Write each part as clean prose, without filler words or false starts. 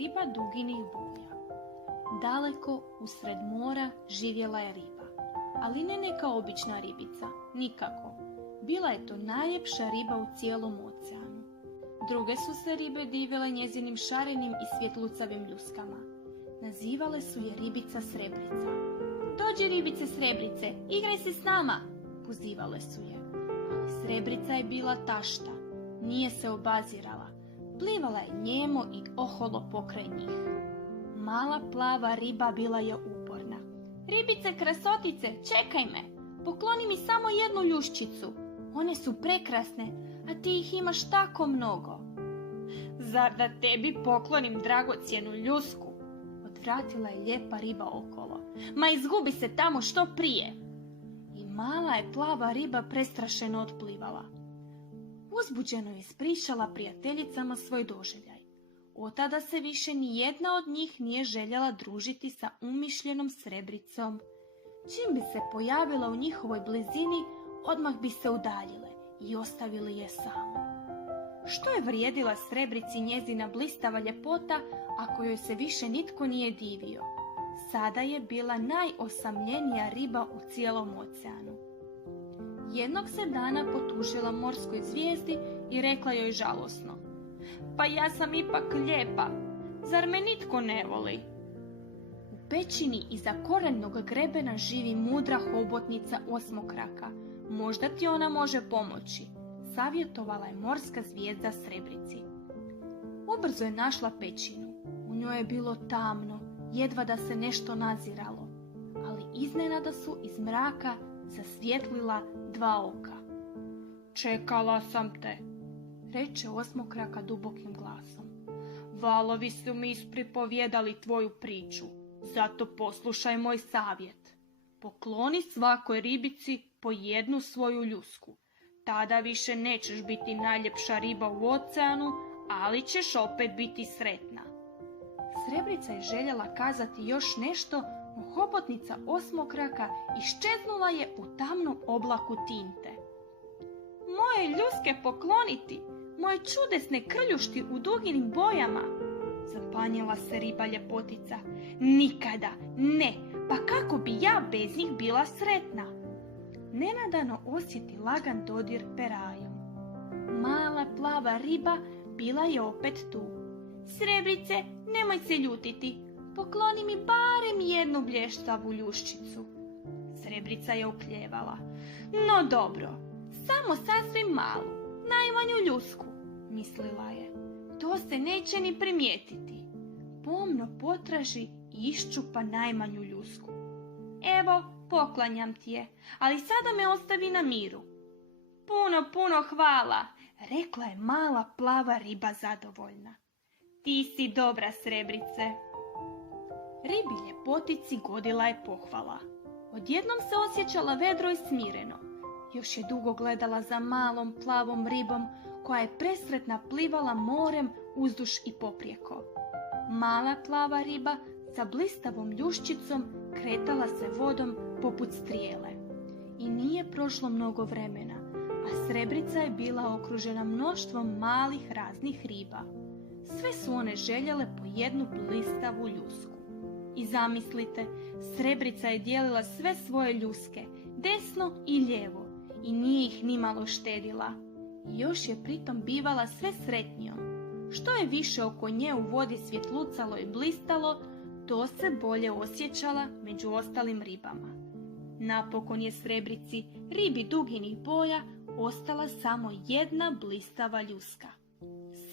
riba duginih boja. Daleko usred mora živjela je riba, ali ne neka obična ribica, nikako. Bila je to najljepša riba u cijelom oceanu. Druge su se ribe divile njezinim šarenim i svjetlucavim ljuskama. Nazivale su je ribica Srebrica. Dođi ribice Srebrice, igraj se s nama, pozivale su je. Ali Srebrica je bila tašta, nije se obazirala. Plivala je njemo i oholo pokraj njih. Mala plava riba bila je uporna. Ribice krasotice, čekaj me, pokloni mi samo jednu ljuščicu. One su prekrasne, a ti ih imaš tako mnogo. Zar da tebi poklonim dragocjenu ljusku? Odvratila je lijepa riba okolo. Ma izgubi se tamo što prije. I mala je plava riba prestrašeno otplivala. Uzbuđeno je ispričala prijateljicama svoj doživljaj. Otada se više ni jedna od njih nije željela družiti sa umišljenom Srebricom. Čim bi se pojavila u njihovoj blizini, odmah bi se udaljile i ostavili je samu. Što je vrijedila Srebrici njezina blistava ljepota ako joj se više nitko nije divio? Sada je bila najosamljenija riba u cijelom oceanu. Jednog se dana potužila morskoj zvijezdi i rekla joj žalosno: pa ja sam ipak lijepa, zar me nitko ne voli? U pećini iza korenog grebena živi mudra hobotnica osmokraka. Možda ti ona može pomoći, savjetovala je morska zvijezda Srebrici. Ubrzo je našla pećinu. U njoj je bilo tamno, jedva da se nešto naziralo, ali iznenada su iz mraka zasvjetlila dva oka. Čekala sam te, reče osmokraka dubokim glasom. Valovi su mi ispripovjedali tvoju priču, zato poslušaj moj savjet. Pokloni svakoj ribici po jednu svoju ljusku. Tada više nećeš biti najljepša riba u oceanu, ali ćeš opet biti sretna. Srebrica je željela kazati još nešto, no hobotnica osmokraka iščeznula je u tamnom oblaku tinte. Moje ljuske pokloniti, moje čudesne krljušti u duginim bojama, zapanjila se riba ljepotica. Nikada, ne, pa kako bi ja bez njih bila sretna? Nenadano osjeti lagan dodir perajom. Mala plava riba bila je opet tu. Srebrice, nemoj se ljutiti, pokloni mi barem jednu blještavu ljuščicu. Srebrica je ukljevala. No dobro, samo sasvim malu, najmanju ljusku, mislila je. To se neće ni primijetiti. Pomno potraži i iščupa najmanju ljusku. Evo, poklanjam ti je, ali sada me ostavi na miru. Puno hvala, rekla je mala plava riba zadovoljna. Ti si dobra, Srebrice. Ribi ljepotici godila je pohvala. Odjednom se osjećala vedro i smireno. Još je dugo gledala za malom plavom ribom koja je presretna plivala morem uzduž i poprijeko. Mala plava riba sa blistavom ljuščicom kretala se vodom poput strijele. I nije prošlo mnogo vremena, a Srebrica je bila okružena mnoštvom malih raznih riba. Sve su one željele po jednu blistavu ljusku. I zamislite, Srebrica je dijelila sve svoje ljuske, desno i lijevo, i nije ih nimalo štedila. I još je pritom bivala sve sretnijom. Što je više oko nje u vodi svjetlucalo i blistalo, to se bolje osjećala među ostalim ribama. Napokon je Srebrici, ribi duginih boja, ostala samo jedna blistava ljuska.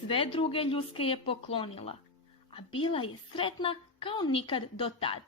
Sve druge ljuske je poklonila, a bila je sretna kao nikad do tad.